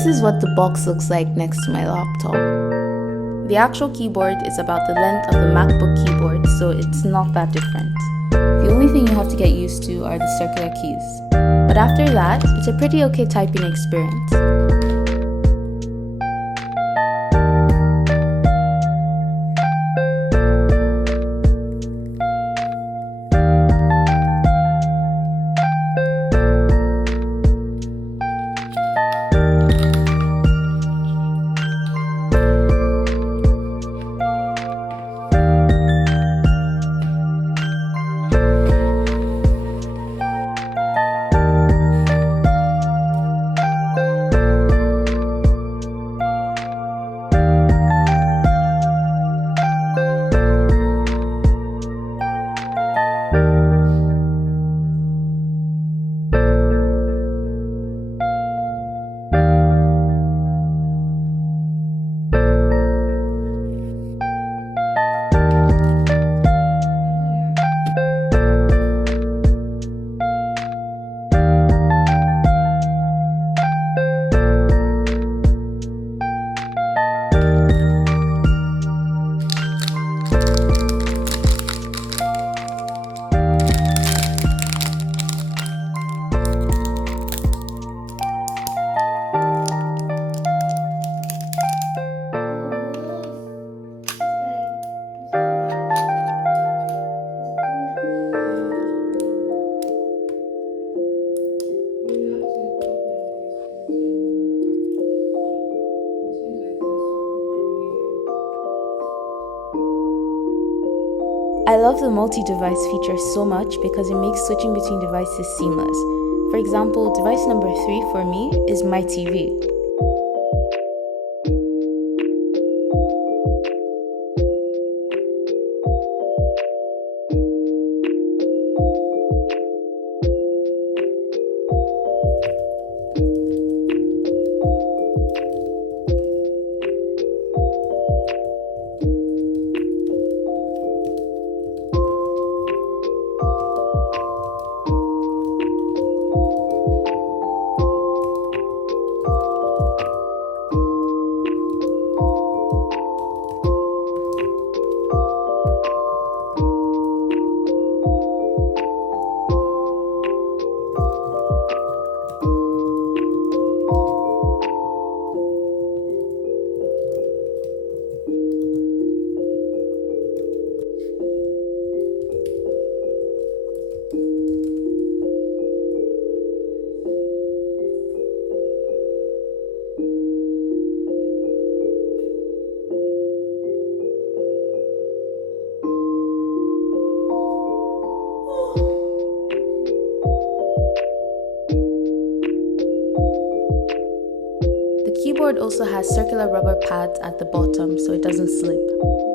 This is what the box looks like next to my laptop. The actual keyboard is about the length of the MacBook keyboard, so it's not that different. The only thing you have to get used to are the circular keys. But after that, it's a pretty okay typing experience. I love the multi-device feature so much because it makes switching between devices seamless. For example, device number 3 for me is my TV. The keyboard also has circular rubber pads at the bottom so it doesn't slip.